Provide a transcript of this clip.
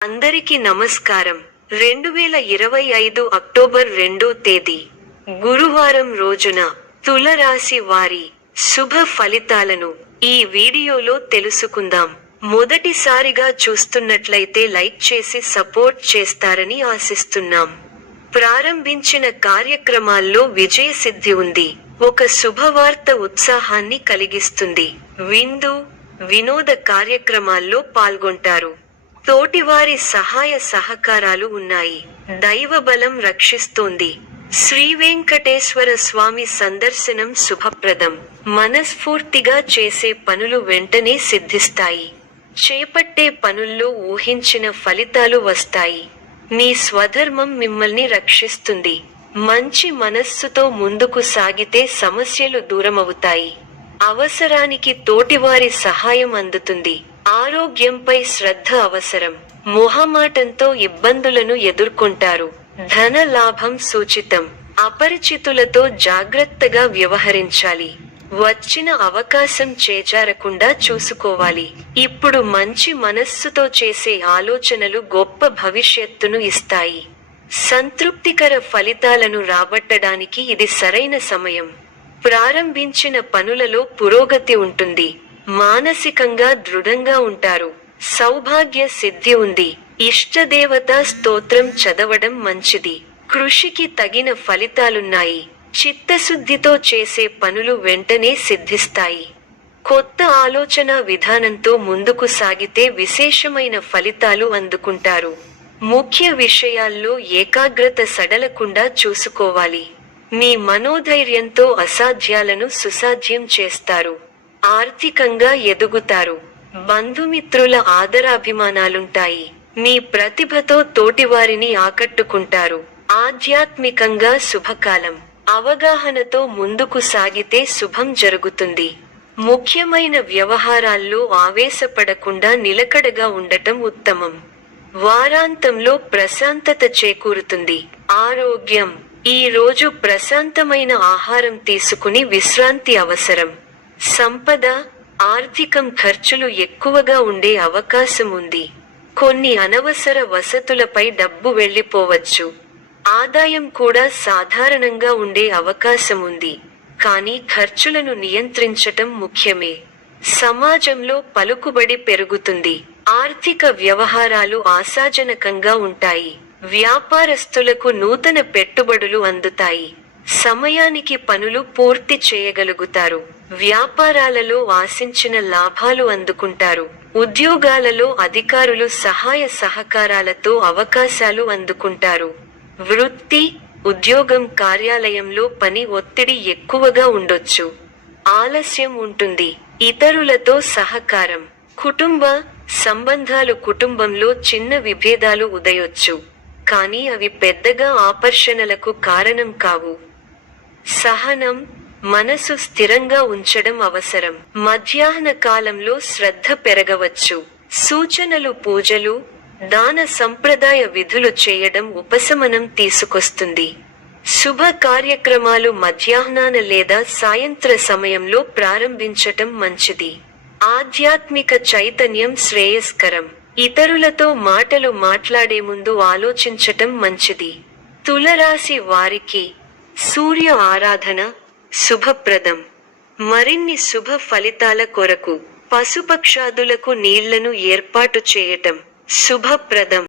అందరికీ నమస్కారం. 2025 అక్టోబర్ 2వ తేదీ గురువారం రోజున తులరాశి వారి శుభ ఫలితాలను ఈ వీడియోలో తెలుసుకుందాం. మొదటిసారిగా చూస్తున్నట్లయితే లైక్ చేసి సపోర్ట్ చేస్తారని ఆశిస్తున్నాం. ప్రారంభించిన కార్యక్రమాల్లో విజయ సిద్ధి ఉంది. ఒక శుభవార్త ఉత్సాహాన్ని కలిగిస్తుంది. విందు, వినోద కార్యక్రమాల్లో పాల్గొంటారు. తోటివారి సహాయ సహకారాలు ఉన్నాయి. దైవబలం రక్షిస్తోంది. శ్రీ వెంకటేశ్వర స్వామి సందర్శనం శుభప్రదం. మనస్ఫూర్తిగా చేసే పనులు వెంటనే సిద్ధిస్తాయి. చేపట్టే పనుల్లో ఊహించిన ఫలితాలు వస్తాయి. మీ స్వధర్మం మిమ్మల్ని రక్షిస్తుంది. మంచి మనస్సుతో ముందుకు సాగితే సమస్యలు దూరమవుతాయి. అవసరానికి తోటివారి సహాయం అందుతుంది. ఆరోగ్యంపై శ్రద్ధ అవసరం. మొహమాటంతో ఇబ్బందులను ఎదుర్కొంటారు. ధన లాభం సూచితం. అపరిచితులతో జాగ్రత్తగా వ్యవహరించాలి. వచ్చిన అవకాశం చేజారకుండా చూసుకోవాలి. ఇప్పుడు మంచి మనస్సుతో చేసే ఆలోచనలు గొప్ప భవిష్యత్తును ఇస్తాయి. సంతృప్తికర ఫలితాలను రాబట్టడానికి ఇది సరైన సమయం. ప్రారంభించిన పనులలో పురోగతి ఉంటుంది. మానసికంగా దృఢంగా ఉంటారు. సౌభాగ్య సిద్ధి ఉంది. ఇష్టదేవతా స్తోత్రం చదవడం మంచిది. కృషికి తగిన ఫలితాలున్నాయి. చిత్తశుద్ధితో చేసే పనులు వెంటనే సిద్ధిస్తాయి. కొత్త ఆలోచన విధానంతో ముందుకు సాగితే విశేషమైన ఫలితాలు అందుకుంటారు. ముఖ్య విషయాల్లో ఏకాగ్రత సడలకుండా చూసుకోవాలి. మీ మనోధైర్యంతో అసాధ్యాలను సుసాధ్యం చేస్తారు. ఆర్థికంగా ఎదుగుతారు. బంధుమిత్రుల ఆదరాభిమానాలుంటాయి. మీ ప్రతిభతో తోటివారిని ఆకట్టుకుంటారు. ఆధ్యాత్మికంగా శుభకాలం. అవగాహనతో ముందుకు సాగితే శుభం జరుగుతుంది. ముఖ్యమైన వ్యవహారాల్లో ఆవేశపడకుండా నిలకడగా ఉండటం ఉత్తమం. వారాంతంలో ప్రశాంతత చేకూరుతుంది. ఆరోగ్యం. ఈ రోజు ప్రశాంతమైన ఆహారం తీసుకుని విశ్రాంతి అవసరం. సంపద, ఆర్థికం ఖర్చులు ఎక్కువగా ఉండే అవకాశం ఉంది. కొన్ని అనవసర వసతులపై డబ్బు వెళ్లిపోవచ్చు. ఆదాయం కూడా సాధారణంగా ఉండే అవకాశం ఉంది. కానీ ఖర్చులను నియంత్రించటం ముఖ్యమే. సమాజంలో పలుకుబడి పెరుగుతుంది. ఆర్థిక వ్యవహారాలు ఆశాజనకంగా ఉంటాయి. వ్యాపారస్తులకు నూతన పెట్టుబడులు అందుతాయి. సమయానికి పనులు పూర్తి చేయగలుగుతారు. వ్యాపారాలలో ఆశించిన లాభాలు అందుకుంటారు. ఉద్యోగాలలో అధికారులు సహాయ సహకారాలతో అవకాశాలు అందుకుంటారు. వృత్తి, ఉద్యోగం, కార్యాలయంలో పని ఒత్తిడి ఎక్కువగా ఉండొచ్చు. ఆలస్యం ఉంటుంది. ఇతరులతో సహకారం. కుటుంబ సంబంధాలు. కుటుంబంలో చిన్న విభేదాలు ఉదయొచ్చు. కానీ అవి పెద్దగా ఆకర్షణలకు కారణం కావు. సహనం, మనసు స్థిరంగా ఉంచడం అవసరం. మధ్యాహ్న కాలంలో శ్రద్ధ పెరగవచ్చు. సూచనలు, పూజలు, దాన సంప్రదాయ విధులు చేయడం ఉపశమనం తీసుకొస్తుంది. శుభ కార్యక్రమాలు మధ్యాహ్నాన లేదా సాయంత్ర సమయంలో ప్రారంభించటం మంచిది. ఆధ్యాత్మిక చైతన్యం శ్రేయస్కరం. ఇతరులతో మాటలు మాట్లాడే ముందు ఆలోచించటం మంచిది. తులరాశి వారికి సూర్య ఆరాధన శుభప్రదం. మరిన్ని శుభ ఫలితాల కొరకు పశుపక్షాదులకు నీళ్లను ఏర్పాటు చేయటం శుభప్రదం.